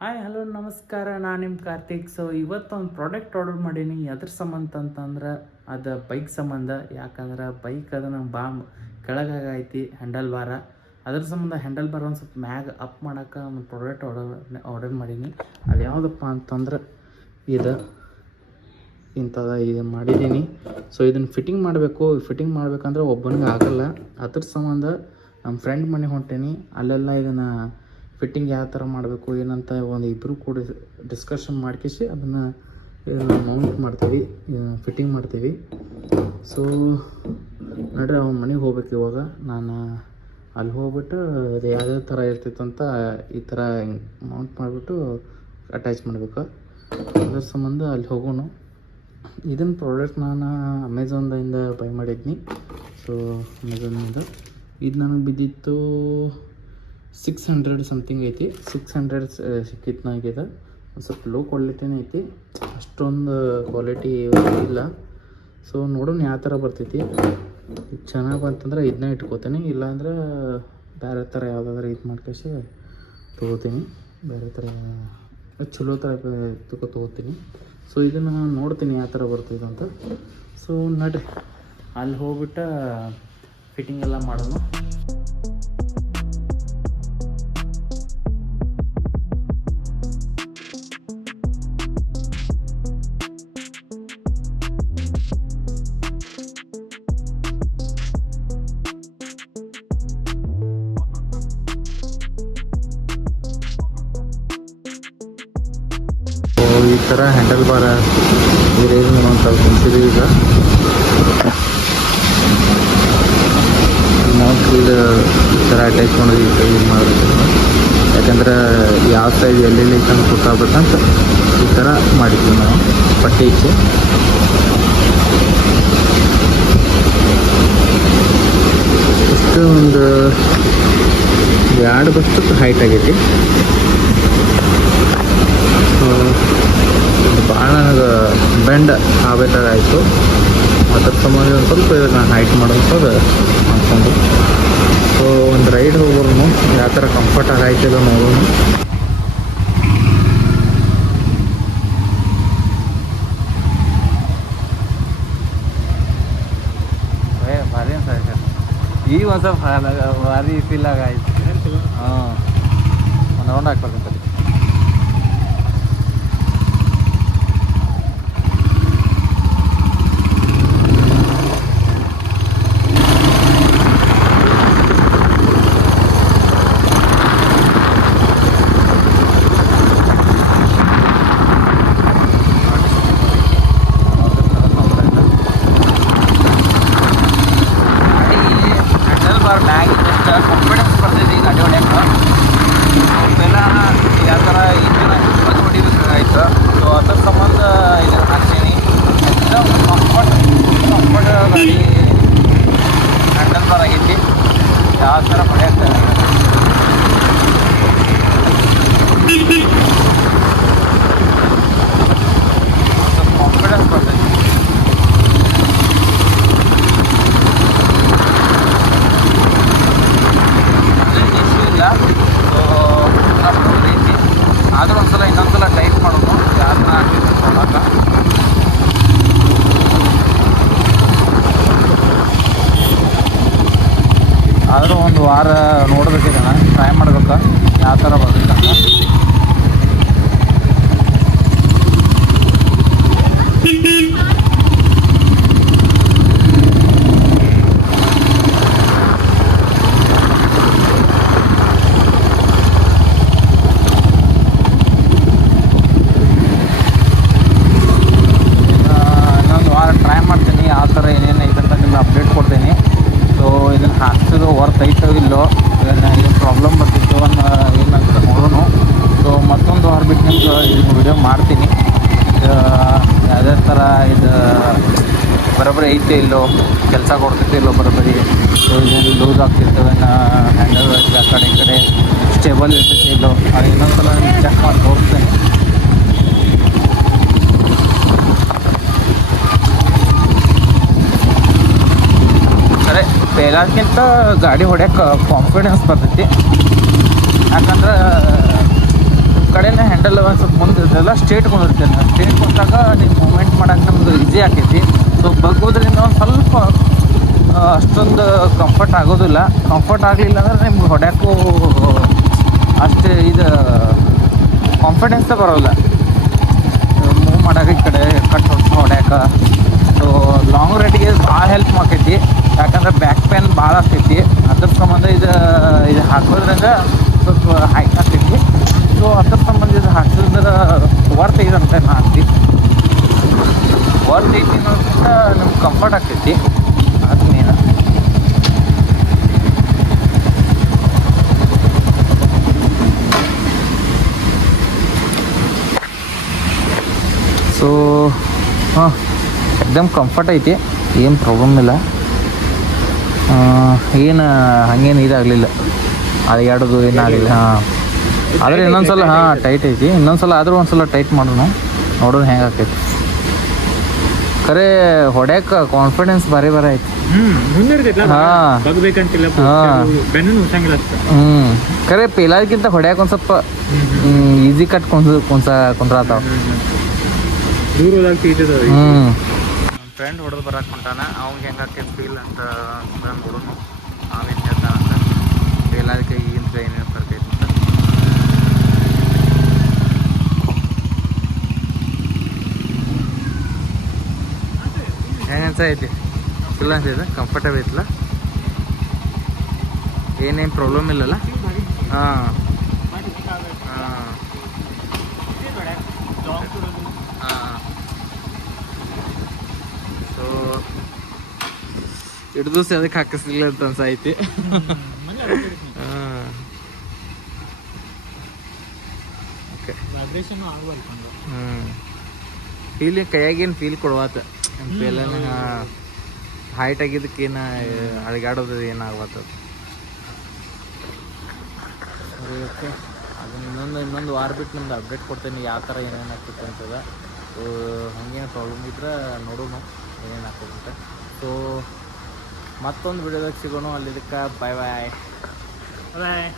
Hi hello ನಮಸ್ಕಾರ, ನಾನು ನಿಮ್ಮ ಕಾರ್ತಿಕ್. ಸೊ ಇವತ್ತೊಂದು ಪ್ರಾಡಕ್ಟ್ ಆರ್ಡರ್ ಮಾಡೀನಿ. ಅದ್ರ ಸಂಬಂಧ ಅಂತಂದ್ರೆ ಅದು ಬೈಕ್ ಸಂಬಂಧ. ಯಾಕಂದ್ರೆ ಬೈಕ್ ಅದು ನಂಗೆ ಕೆಳಗಾಗೈತಿ ಹ್ಯಾಂಡಲ್ ಬಾರ. ಅದ್ರ ಸಂಬಂಧ ಹ್ಯಾಂಡಲ್ ಬಾರ್ ಒಂದು ಸ್ವಲ್ಪ ಮ್ಯಾಗ ಅಪ್ ಮಾಡೋಕೆ ಒಂದು ಪ್ರಾಡಕ್ಟ್ ಆರ್ಡರ್ ಮಾಡೀನಿ. ಅದು ಯಾವುದಪ್ಪ ಅಂತಂದ್ರೆ ಇದು ಇದು ಮಾಡಿದ್ದೀನಿ. ಸೊ ಇದನ್ನು ಫಿಟ್ಟಿಂಗ್ ಮಾಡಬೇಕು. ಫಿಟ್ಟಿಂಗ್ ಮಾಡ್ಬೇಕಂದ್ರೆ ಒಬ್ಬನಿಗೆ ಆಗಲ್ಲ. ಅದ್ರ ಸಂಬಂಧ ನಮ್ಮ ಫ್ರೆಂಡ್ ಮನೆಗೆ ಹೊಂಟೇನಿ. ಅಲ್ಲೆಲ್ಲ ಇದನ್ನು ಫಿಟ್ಟಿಂಗ್ ಯಾವ ಥರ ಮಾಡಬೇಕು ಏನಂತ ಒಂದು ಇಬ್ಬರು ಕೂಡ ಡಿಸ್ಕಷನ್ ಮಾಡ್ಕಿಸಿ ಅದನ್ನು ಮೌಂಟ್ ಮಾಡ್ತೀವಿ, ಫಿಟ್ಟಿಂಗ್ ಮಾಡ್ತೀವಿ. ಸೊ ನೋಡ್ರಿ, ಅವ್ನ ಮನೆಗೆ ಹೋಗ್ಬೇಕು ಇವಾಗ. ನಾನು ಅಲ್ಲಿ ಹೋಗ್ಬಿಟ್ಟು ಅದು ಯಾವ್ಯಾವ ಥರ ಇರ್ತಿತ್ತು ಅಂತ ಈ ಥರ ಮೌಂಟ್ ಮಾಡಿಬಿಟ್ಟು ಅಟ್ಯಾಚ್ ಮಾಡಬೇಕು. ಅದ್ರ ಸಂಬಂಧ ಅಲ್ಲಿ ಹೋಗೋಣ. ಇದನ್ನು ಪ್ರಾಡಕ್ಟ್ ನಾನು ಅಮೆಝಾನ್ದಿಂದ ಬೈ ಮಾಡಿದ್ನಿ. ಸೊ ಅಮೆಝಾನಿಂದ ಇದು ನನಗೆ ಬಿದ್ದಿತ್ತು 600 ಸಮಥಿಂಗ್ ಐತಿ. 600 ಸಿಕ್ಕಿತ್ತು ನನಗಿದೆ. ಒಂದು ಸ್ವಲ್ಪ ಲೋ ಕ್ವಾಲಿಟಿನೇ ಐತಿ, ಅಷ್ಟೊಂದು ಕ್ವಾಲಿಟಿ ಇಲ್ಲ. ಸೊ ನೋಡೋಣ ಯಾವ ಥರ ಬರ್ತೈತಿ. ಇದು ಚೆನ್ನಾಗಿ ಬಂತಂದ್ರೆ ಇದನ್ನ ಇಟ್ಕೋತೀನಿ, ಇಲ್ಲಾಂದ್ರೆ ಬೇರೆ ಥರ ಯಾವುದಾದ್ರೂ ಇದು ಮಾಡ್ಕೇಸಿ ತೊಗೋತೀನಿ. ಬೇರೆ ಥರ ಚಲೋ ಥರ ತೊಗೋತೀನಿ. ಸೊ ಇದನ್ನು ನೋಡ್ತೀನಿ ಯಾವ ಥರ ಬರ್ತೈತೆ ಅಂತ. ಸೊ ನಡ್ರಿ ಅಲ್ಲಿ ಹೋಗ್ಬಿಟ್ಟು ಫಿಟ್ಟಿಂಗ್ ಎಲ್ಲ ಮಾಡೋಣ. ಈ ಥರ ಹ್ಯಾಂಡಲ್ ಬಾರ ಇರೇನು ಒಂದು ಸ್ವಲ್ಪ ಕುಂತಿದೆ. ಈಗ ಇದು ಈ ಥರ ಅಟ್ಯಾಚ್ ಮಾಡೋದು ಯೂಸ್ ಮಾಡೋದು. ಯಾಕಂದ್ರೆ ಯಾವ ಸೈಜ್ ಎಲ್ಲೆಲ್ಲಿ ತಂದು ಕೂತಾಗಬೇಕಂತ ಈ ಥರ ಮಾಡಿದ್ವಿ ನಾವು ಪಟ್ಟಿ ಇಚ್ಚೆ. ಇಷ್ಟು ಒಂದು 2 ಬಸ್ಟಕ್ಕೆ ಹೈಟ್ ಆಗೈತಿ. ಭಾಳ ನನಗೆ ಬೆಂಡ್ ಆಗಬೇಕಾಗಾಯಿತು. ಅದ್ರ ಸಂಬಂಧ ಒಂದು ಸ್ವಲ್ಪ ನಾನು ಹೈಟ್ ಮಾಡೋದು ಮಾಡ್ಕೊಂಡು. ಸೊ ಒಂದು ರೈಡ್ ಹೋಗೋನು ಯಾವ ಥರ ಕಂಫರ್ಟ್ ಆಗೈತಿಲ್ಲ ನೋಡೋಣ. ಭಾರಿ ಅನ್ಸ ಈಗ ಒಂದು ಸ್ವಲ್ಪ ಭಾರಿ ಫೀಲ್ ಆಗಾಯ್ತು. ಹಾಂ, ಒಂದು ರೌಂಡ್ ಹಾಕ್ಬೇಕಂತ. ಕಾನ್ಫಿಡೆನ್ಸ್ ಬರ್ತೈತಿ ಗಾಡಿ ಹೊಡ್ಯಾಕ. ಎಲ್ಲ ಯಾವ ಥರ ಇಂಜಿನ್ ಹೊಡಿಬೇಕಾಯ್ತು. ಸೊ ಅದ್ರ ಸಂಬಂಧ ಇದನ್ನು ಹಾಕ್ತೀನಿ. ಕಂಫರ್ಟ್ ಗಾಡಿ ಹ್ಯಾಂಡಲ್ ಬಾರ್ ಆಗೈತಿ. ಯಾವ ಥರ ಹೊಡ್ಯಾಕ ಕಾನ್ಫಿಡೆನ್ಸ್ ಬರ್ತೈತಿ. ಆದರೂ ಒಂದ್ಸಲ ಇನ್ನೊಂದ್ಸಲ ಟೈಪ್ ಮಾಡೋದು ಯಾರನ್ನ ಹಾಕಿದ್ರೆ ಕೊಡೋಕೆ. ಆದರೂ ಒಂದು ವಾರ ನೋಡ್ಬೇಕಿದೆ, ನಾನು ಟ್ರೈ ಮಾಡ್ಬೇಕು ಯಾವ ಥರ ಬರ್ತೈತೆ ಅಂತ. ಅಪ್ಡೇಟ್ ಕೊಡ್ತೀನಿ. ಸೊ ಇದನ್ನು ಹಾಕ್ಸಿದ್ರು ವರ್ಕ್ ಐತೋ ಇಲ್ಲೋ, ಏನು ಪ್ರಾಬ್ಲಮ್ ಬರ್ತಿತ್ತು ಏನಂತ ನೋಡೋಣ. ಸೊ ಮತ್ತೊಂದು ವಾರ ಬಿಟ್ಟು ನಿಮ್ಗೆ ಇದನ್ನು ವಿಡಿಯೋ ಮಾಡ್ತೀನಿ. ಯಾವುದೇ ಥರ ಇದು ಬರೋಬ್ಬರಿ ಐತೆ ಇಲ್ಲೋ, ಕೆಲಸ ಕೊಡ್ತೈತೆ ಇಲ್ಲೋ ಬರೋಬ್ಬರಿ. ಸೊ ಇದನ್ನು ಲೂಸ್ ಆಗ್ತಿರ್ತವೆ, ಹ್ಯಾಂಡಲ್ ಆ ಕಡೆ ಈ ಕಡೆ ಸ್ಟೇಬಲ್ ಇರ್ತೈತೆ ಇಲ್ಲೋ, ಅದು ಇನ್ನೊಂದ್ಸಲ ಚೆಕ್ ಮಾಡಿ ತೋರಿಸ್ತೇನೆ. ಸರಿ, ಬೇರೆಕ್ಕಿಂತ ಗಾಡಿ ಹೊಡ್ಯಕ್ಕೆ ಕಾನ್ಫಿಡೆನ್ಸ್ ಬರ್ತೈತಿ. ಯಾಕಂದ್ರೆ ಕಡೆನೇ ಹ್ಯಾಂಡಲ್ ಒಂದು ಸ್ವಲ್ಪ ಮುಂದೆ ಇರ್ತದಲ್ಲ ಸ್ಟ್ರೇಟ್ ಕುಂದಿರ್ತೇನೆ. ಸ್ಟ್ರೇಟ್ ಕುಂತಾಗ ನೀವು ಮೂವ್ಮೆಂಟ್ ಮಾಡೋಕೆ ನಮ್ಗೆ ಈಸಿ ಆಕೈತಿ. ಸೊ ಬಗ್ಗೋದ್ರಿಂದ ಒಂದು ಸ್ವಲ್ಪ ಅಷ್ಟೊಂದು ಕಂಫರ್ಟ್ ಆಗೋದಿಲ್ಲ. ಕಂಫರ್ಟ್ ಆಗಲಿಲ್ಲ ಅಂದ್ರೆ ನಿಮ್ಗೆ ಹೊಡ್ಯಾಕು ಅಷ್ಟು ಇದು ಕಾನ್ಫಿಡೆನ್ಸೇ ಬರೋಲ್ಲ ಮೂವ್ ಮಾಡೋಕೆ. ಈ ಕಡೆ ಕಟ್ ಹೊಡ್ಯಾಕ ಸೊ ಲಾಂಗ್ ರೈಡಿಗೆ ಭಾಳ ಹೆಲ್ಪ್ ಆಕೈತಿ. ಯಾಕಂದ್ರೆ ಬ್ಯಾಕ್ ಪೇನ್ ಭಾಳ ಆಗ್ತೈತಿ. ಅದ್ರ ಸಂಬಂಧ ಇದು ಹಾಕೋದ್ರಿಂದ ಸ್ವಲ್ಪ ಹೈಟ್ ಆಗ್ತೈತಿ. ಸೊ ಅದ್ರ ಸಂಬಂಧ ಇದು ಹಾಕಿದ್ರೆ ವರ್ತ್ ಐತೆ ಅಂತ ನಾ ಹಾಕ್ತಿ. ವರ್ತ್ ಐತಿ ಅನ್ನೋದ್ರಿಂದ ನಿಮ್ಗೆ ಕಂಫರ್ಟ್ ಆಗ್ತೈತಿ. ಅದು ಮೇನ. ಸೊ ಹಾಂ ಎಕ್ದಮ್ ಕಂಫರ್ಟ್ ಐತಿ, ಏನು ಪ್ರಾಬ್ಲಮ್ ಇಲ್ಲ. ಏನು ಹಂಗೇನು ಇದಾಗಲಿಲ್ಲ, ಅದು ಎರಡದು ಏನಾಗಲಿಲ್ಲ. ಹಾಂ ಆದರೆ ಇನ್ನೊಂದು ಸಲ ಟೈಟ್ ಐತಿ. ಇನ್ನೊಂದು ಸಲ ಆದರೂ ಒಂದು ಸಲ ಟೈಟ್ ಮಾಡೋಣ, ನೋಡೋಣ ಹೆಂಗೆ ಆಕೈತಿ. ಖರೆ ಹೊಡ್ಯಾಕ ಕಾನ್ಫಿಡೆನ್ಸ್ ಭಾರಿ ಐತಿ. ಖರೆ ಪೇಲಾದಕ್ಕಿಂತ ಹೊಡ್ಯಾಕ ಒಂದು ಸ್ವಲ್ಪ ಈಸಿ ಕಟ್ ಕುಂದ್ರಾತಾವ. ನಮ್ಮ ಫ್ರೆಂಡ್ ಹೊಡೆದು ಬರಕ್ಕೆ ಹೊಂಟಾನ. ಅವ್ನಿಗೆ ಹೆಂಗೆ ಫೀಲ್ ಅಂತ ನೋಡೋಣ, ನಾವೇನು ಹೇಳ್ತಾನಂತ. ಪೇಲಾದಕ್ಕೆ ಈಗಿನ ಏನೇನು ಫರ್ಕ್ ಐತಿ ಅಂತ. ಹೆಂಗೆ ಅನ್ಸೈತಿ? ಫುಲ್ ಅನ್ಸೈತೆ, ಕಂಫರ್ಟೇಬಲ್ ಐತಲ್ಲ, ಏನೇನು ಪ್ರಾಬ್ಲಮ್ ಇಲ್ಲಲ್ಲ. ಹಾಂ ಹಾಂ ಸೊ ಹಿಡ್ದು ಅದಕ್ಕೆ ಹಾಕಿಸ್ಲಿಲ್ಲ ಅಂತ ಅನ್ಸೈತಿ. ಓಕೆ ಫೀಲ್ ಕೈಯಾಗೇನು ಫೀಲ್ ಕೊಡುವತ್ತ ಪೇಲನ ಹೈಟ್ ಆಗಿದ್ದಕ್ಕೇನು ಅಳಿಗಾಡೋದು ಏನಾಗ್ಬಾರ್ದು. ಸರಿ ಓಕೆ, ಅದನ್ನ ಇನ್ನೊಂದು ವಾರ ಬಿಟ್ಟು ನಿಮ್ದು ಅಪ್ಡೇಟ್ ಕೊಡ್ತೇನೆ ಯಾವ ಥರ ಏನೇನು ಆಗ್ತೈತೆ ಅಂತದ. ಸೊ ಹಂಗೇನು ಪ್ರಾಬ್ಲಮ್ ಇದ್ರೆ ನೋಡೋಣ ಏನೇನು ಆಗ್ತೈತೆ. ಸೊ ಮತ್ತೊಂದು ವಿಡಿಯೋದಾಗ ಸಿಗೋಣ. ಅಲ್ಲಿದ್ದಕ್ಕೆ ಬಾಯ್ ಬಾಯ್ ಬಾಯ್.